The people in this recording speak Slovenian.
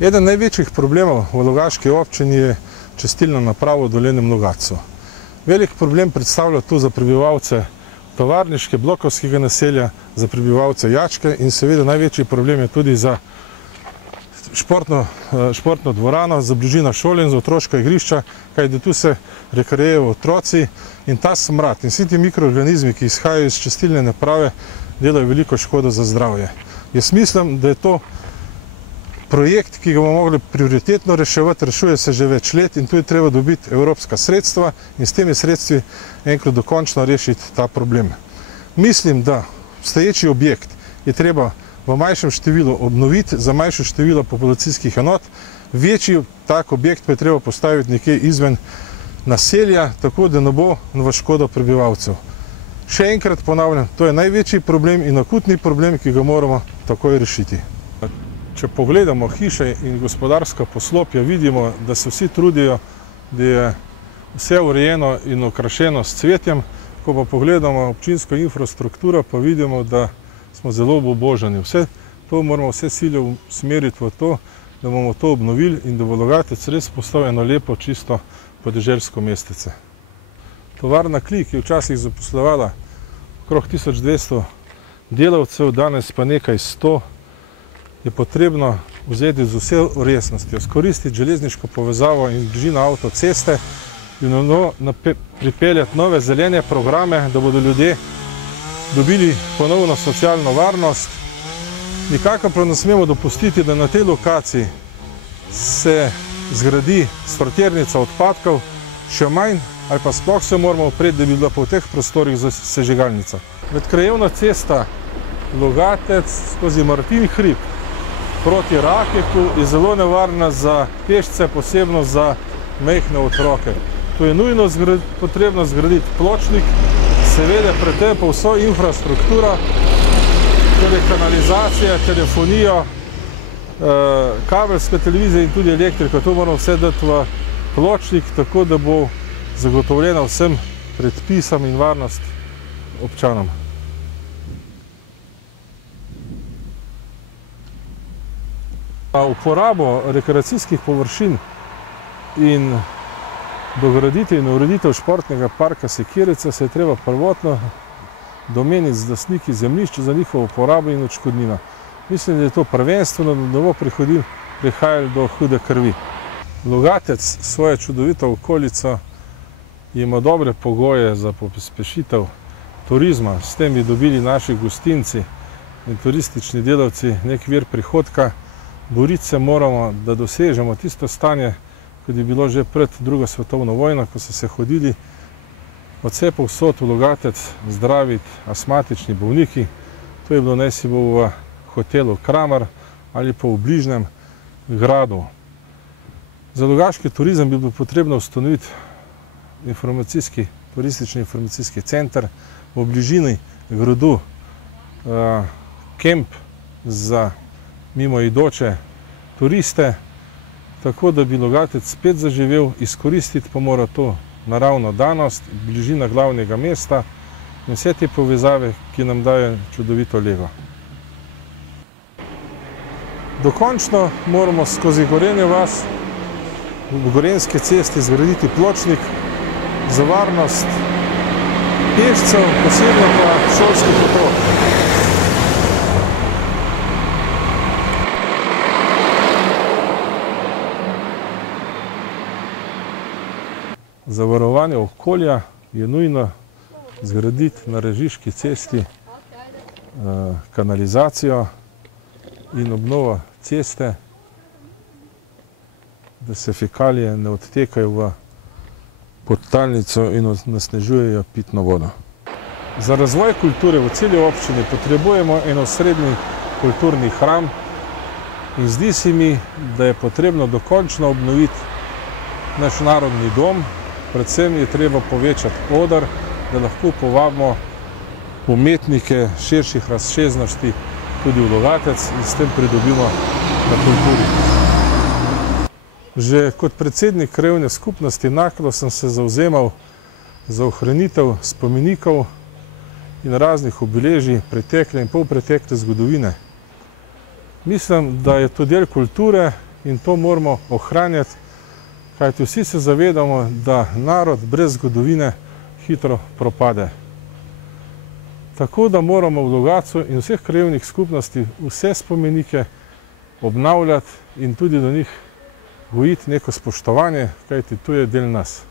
Eden največjih problemov v Logaški občini je čistilna naprava v Dolenjem Logatcu. Velik problem predstavlja to za prebivalce tovarniške, blokovskega naselja, za prebivalce Jačke in seveda največji problem je tudi za športno dvorano, za bližino šole in za otroška igrišča, kajti tu se rekreirajo otroci in ta smrad in vsi ti mikroorganizmi, ki izhajajo iz čistilne naprave, delajo veliko škodo za zdravje. Jaz mislim, da je to projekt, ki ga bomo mogli prioritetno reševati, rešuje se že več let in tu je treba dobiti evropska sredstva in s temi sredstvi enkrat dokončno rešiti ta problem. Mislim, da obstoječi objekt je treba v manjšem številu obnoviti za manjše število populacijskih enot, večji tak objekt pa je treba postaviti nekje izven naselja, tako da ne bo v škodo prebivalcev. Še enkrat ponavljam, to je največji problem in akutni problem, ki ga moramo takoj rešiti. Če pogledamo hiše in gospodarska poslopja, vidimo, da se vsi trudijo, da je vse urejeno in okrašeno s cvetjem. Ko pa pogledamo občinsko infrastrukturo, pa vidimo, da smo zelo obubožani. Vse to moramo vse sile usmeriti v to, da bomo to obnovili in da bo Logatec res postal eno lepo, čisto podeželsko mestece. Tovarna Klik je včasih zaposlovala okrog 1200 delavcev, danes pa nekaj 100. Je potrebno vzeti z vse resnostjo, izkoristiti železniško povezavo in bližino avtoceste in pripeljati nove zelene programe, da bodo ljudje dobili ponovno socialno varnost. Nikakor pa ne smemo dopustiti, da na tej lokaciji se zgradi sortirnica odpadkov, še manj ali pa sploh se moramo opreti, da bi bila po teh prostorih sežigalnica. Medkrajevna cesta Logatec skozi Martin hrib proti Rakeku je zelo nevarna za pešce, posebno za majhne otroke. Tu je nujno potrebno zgraditi pločnik, seveda pred tem pa vso infrastrukturo, torej kanalizacija, telefonijo, kabelska televizija in tudi elektrika. To moramo vse dati v pločnik, tako da bo zagotovljena vsem predpisom in varnost občanom. Uporabo rekreacijskih površin in dograditev in ureditev športnega parka Sekirica se je treba prvotno domeniti z lastniki zemljišč za njihovo uporabo in odškodnino. Mislim, da je to prvenstveno, da ne bo prihajalo do hude krvi. Logatec, svojo čudovito okolico, ima dobre pogoje za pospešitev turizma. S tem bi dobili naši gostinci in turistični delavci nek vir prihodka. Boriti se moramo, da dosežemo tisto stanje, kot je bilo že pred drugo svetovno vojno, ko so se hodili od vse povsod v Logatec zdraviti astmatični bolniki. To je bilo najsi bo v hotelu Kramar ali pa v bližnjem gradu. Za logaški turizem bi bilo potrebno ustanoviti turistični informacijski center v bližini gradu, kemp za mimoidoče turiste, tako da bi Logatec spet zaživel, izkoristiti pa mora to naravno danost, bližina glavnega mesta in vse te povezave, ki nam dajo čudovito lego. Dokončno moramo skozi Gorenjo vas v Gorenjski cesti zgraditi pločnik za varnost pešcev, posebno pa šolskih otrok. Za varovanje okolja je nujno zgraditi na Režiški cesti kanalizacijo in obnovo ceste, da se fekalije ne odtekajo v podtalnico in onesnažujejo pitno vodo. Za razvoj kulture v celi občini potrebujemo en osrednji kulturni hram in zdi se mi, da je potrebno dokončno obnoviti naš narodni dom. Predvsem je treba povečati oder, da lahko povabimo umetnike širših razsežnosti tudi v Logatec in s tem pridobimo na kulturi. Že kot predsednik krajevne skupnosti Naklo sem se zavzemal za ohranitev spomenikov in raznih obeležij pretekle in polpretekle zgodovine. Mislim, da je to del kulture in to moramo ohranjati, kajti vsi se zavedamo, da narod brez zgodovine hitro propade. Tako da moramo v Logatcu in vseh krajevnih skupnosti vse spomenike obnavljati in tudi do njih gojiti neko spoštovanje, kajti to je del nas.